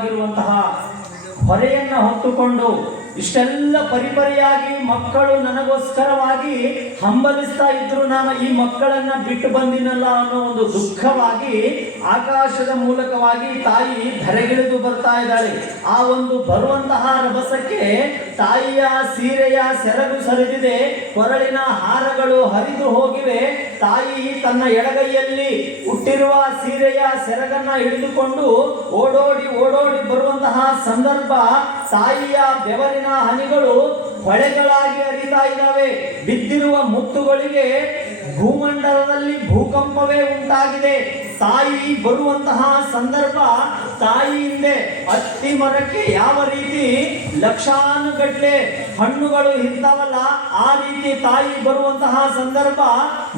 ಭಾರವಾಗಿರುವಂತಹ ಹೊರೆಯನ್ನ ಹೊತ್ತುಕೊಂಡು ಇಷ್ಟೆಲ್ಲ ಪರಿಪರಿಯಾಗಿ ಮಕ್ಕಳು ನನಗೋಸ್ಕರವಾಗಿ ಹಂಬಲಿಸ್ತಾ ಇದ್ರು, ನಾನು ಈ ಮಕ್ಕಳನ್ನ ಬಿಟ್ಟು ಬಂದಿನಲ್ಲ ಅನ್ನೋ ಒಂದು ದುಃಖವಾಗಿ ಆಕಾಶದ ಮೂಲಕವಾಗಿ ತಾಯಿ ಧರೆಗಿಳಿದು ಬರ್ತಾ ಇದ್ದಾಳೆ. ಆ ಒಂದು ಬರುವಂತಹ ರಭಸಕ್ಕೆ ತಾಯಿಯ ಸೀರೆಯ ಸೆರಗು ಸರಿದಿದೆ, ಕೊರಳಿನ ಹಾರಗಳು ಹರಿದು ಹೋಗಿವೆ. ತಾಯಿ ತನ್ನ ಎಡಗೈಯಲ್ಲಿ ಹುಟ್ಟಿರುವ ಸೀರೆಯ ಸೆರಗನ್ನ ಹಿಡಿದುಕೊಂಡು ಓಡೋಡಿ ಬರುವಂತಹ ಸಂದರ್ಭ ತಾಯಿಯ ಬೆವರಿನ ಹನಿಗಳು ಹೊಳೆಗಳಾಗಿ ಹರಿತಾ ಇದ್ದಾವೆ. ಬಿದ್ದಿರುವ ಮುತ್ತುಗಳಿಗೆ ಭೂಮಂಡಲದಲ್ಲಿ ಭೂಕಂಪವೇ ಉಂಟಾಗಿದೆ. ತಾಯಿ ಬರುವಂತಹ ಸಂದರ್ಭ, ತಾಯಿ ಹಿಂದೆ ಹತ್ತಿ ಮರಕ್ಕೆ ಯಾವ ರೀತಿ ಲಕ್ಷಾನುಗಟ್ಟಲೆ ಹಣ್ಣುಗಳು ಇರ್ತಾವಲ್ಲ, ಆ ರೀತಿ ತಾಯಿ ಬರುವಂತಹ ಸಂದರ್ಭ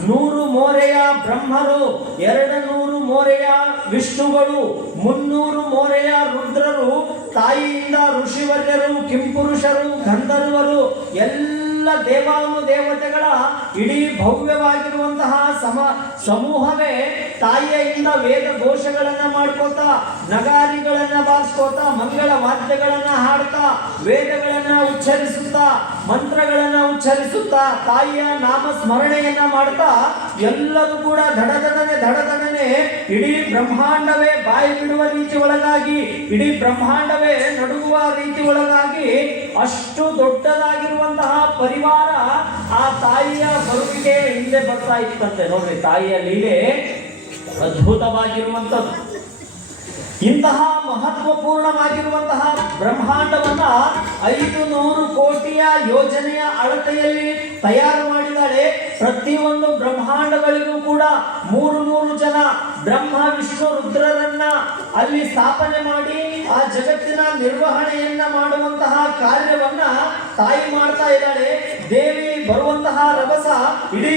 100 ಮೋರೆಯ ಬ್ರಹ್ಮರು, 200 ಮೋರೆಯ ವಿಷ್ಣುಗಳು, 300 ಮೋರೆಯ ರುದ್ರರು, ತಾಯಿಯಿಂದ ಋಷಿವರ್ಯರು, ಕಿಂಪುರುಷರು, ಗಂಧರ್ವರು, ಎಲ್ಲ ದೇವಾನುದೇವತೆಗಳ ಇಡೀ ಭವ್ಯವಾಗಿರುವಂತಹ ಸಮೂಹವೇ ತಾಯಿಯಿಂದ ವೇದ ಘೋಷಗಳನ್ನ ಮಾಡ್ಕೋತಾ, ನಗಾರಿಗಳನ್ನ ಬಾರಿಸ್ಕೋತಾ, ಮಂಗಳ ವಾದ್ಯಗಳನ್ನ ಹಾಡ್ತಾ, ವೇದಗಳನ್ನ ಉಚ್ಚರಿಸುತ್ತಾ, ಮಂತ್ರಗಳನ್ನ ಉಚ್ಚರಿಸುತ್ತಾ, ತಾಯಿಯ ನಾಮ ಸ್ಮರಣೆಯನ್ನ ಮಾಡ್ತಾ ಎಲ್ಲರೂ ಕೂಡ ದಡದಡನೆ ಇಡೀ ಬ್ರಹ್ಮಾಂಡವೇ ಬಾಯಿ ಬಿಡುವ ರೀತಿ ಒಳಗಾಗಿ, ಇಡೀ ಬ್ರಹ್ಮಾಂಡವೇ ನಡುಗುವ ರೀತಿ ಒಳಗಾಗಿ ಅಷ್ಟು ದೊಡ್ಡದಾಗಿರುವಂತಹ ಪರಿವಾರ ಆ ತಾಯಿಯ ಬರುವಿಗೆ ಹಿಂದೆ ಬರ್ತಾ ಇತ್ತಂತೆ. ನೋಡ್ರಿ, ತಾಯಿಯ ಲೀಲೆ ಅದ್ಭುತವಾಗಿರುವಂಥದ್ದು. ಇಂತಹ ಮಹತ್ವಪೂರ್ಣವಾಗಿರುವಂತಹ ಬ್ರಹ್ಮಾಂಡವನ್ನ 500 ಕೋಟಿಯ ಯೋಜನೆಯ ಅಳತೆಯಲ್ಲಿ ತಯಾರು ಮಾಡಿದ್ದಾಳೆ. ಪ್ರತಿಯೊಂದು ಬ್ರಹ್ಮಾಂಡಗಳಿಗೂ ಕೂಡ 3 ಜನ ಬ್ರಹ್ಮ ವಿಷ್ಣು ರುದ್ರರನ್ನ ಅಲ್ಲಿ ಸ್ಥಾಪನೆ ಮಾಡಿ ಆ ಜಗತ್ತಿನ ನಿರ್ವಹಣೆಯನ್ನ ಮಾಡುವಂತಹ ಕಾರ್ಯವನ್ನ ತಾಯಿ ಮಾಡ್ತಾ ಇದ್ದಾಳೆ. ದೇವಿ ಬರುವಂತಹ ರಭಸ ಇಡೀ